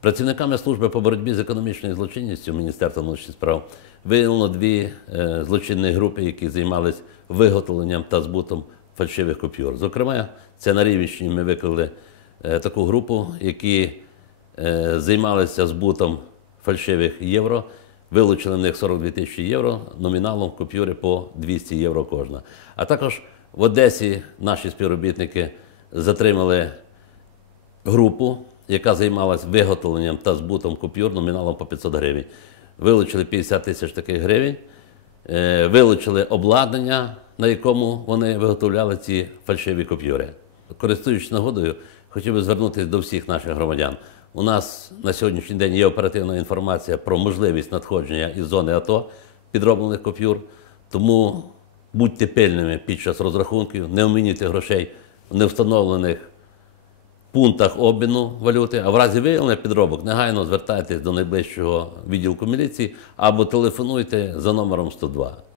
Працівниками служби по боротьбі з економічною злочинністю Міністерства внутрішніх справ виявлено дві е, злочинні групи, які займалися виготовленням та збутом фальшивих купюр. Зокрема, це на Рівненщині ми викрили е, таку групу, які е, займалися збутом фальшивих євро, вилучили в них 42 тисячі євро номіналом купюри по 200 євро кожна. А також в Одесі наші співробітники затримали групу, яка займалась виготовленням та збутом купюр номіналом по 500 гривень. Вилучили 50 тисяч таких гривень, е, вилучили обладнання, на якому вони виготовляли ці фальшиві купюри. Користуючись нагодою, хотів би звернутися до всіх наших громадян. У нас на сьогоднішній день є оперативна інформація про можливість надходження із зони АТО підроблених купюр. Тому будьте пильними під час розрахунків, не обмінюйте грошей в невстановлених пунктах обміну валюти, а в разі виявлення підробок негайно звертайтесь до найближчого відділку міліції або телефонуйте за номером 102.